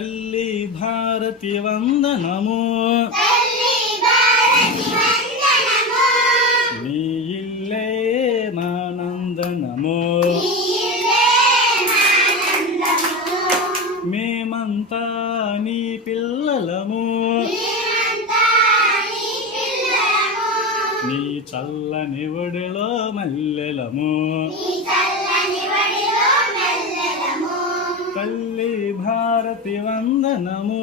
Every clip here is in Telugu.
తల్లి భారతి వందనము నీ ఇల్లే మానందనము మేమంతా నీ పిల్లలము నీ చల్లని ఒడిలో మల్లెలము తల్లి భారతి వందనము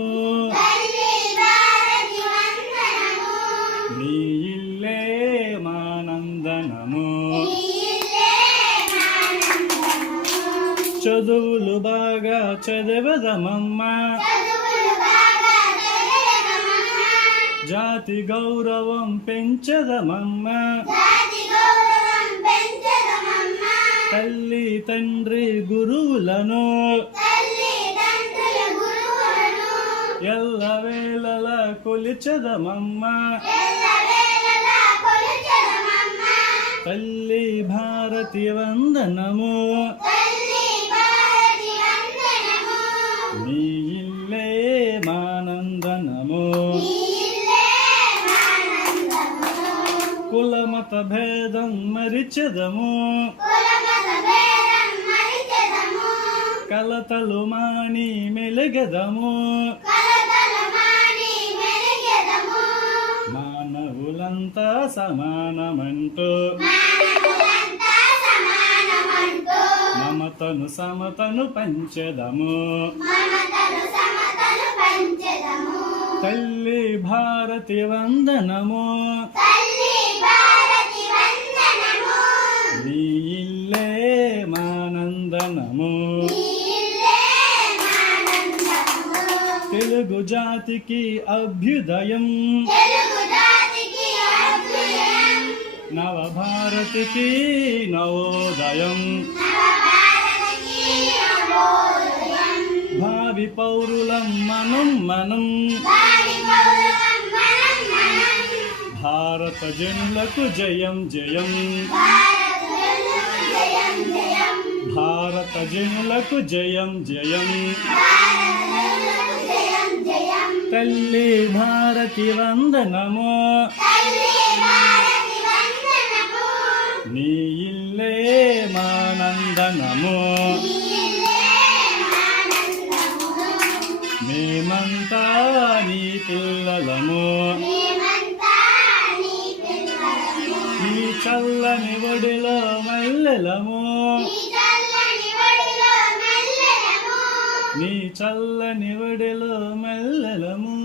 నీ ఇల్లే మానందనము చదువులు బాగా చదవదమమ్మా జాతి గౌరవం పెంచదమమ్మా తల్లి తండ్రి గురువులను ఎల్లవేళలా కొలిచెదమమ్మా తల్లి భారతి వందనము నీ ఇల్లే మానందనము కులమత భేదం మరిచెదము కలతలు మాని మెలగదము మానవులంతా సమానమంటూ మమతను సమతను పంచెదము తల్లి భారతి వందనము నీ ఇల్లే మానందనము తెలుగు జాతికి అభ్యుదయం నవభారతికి నవోదయం భావి పౌరులం మనం భారత జనులకు జయం జయం భారత జనులకు జయం జయం తల్లి భారతి వందనము నీ ఇల్లే మానందనము మేమంతా నీ పిల్లలము నీ చల్లని ఒడిలో మల్లెలము నీ చల్లని ఒడిలో మల్లెలము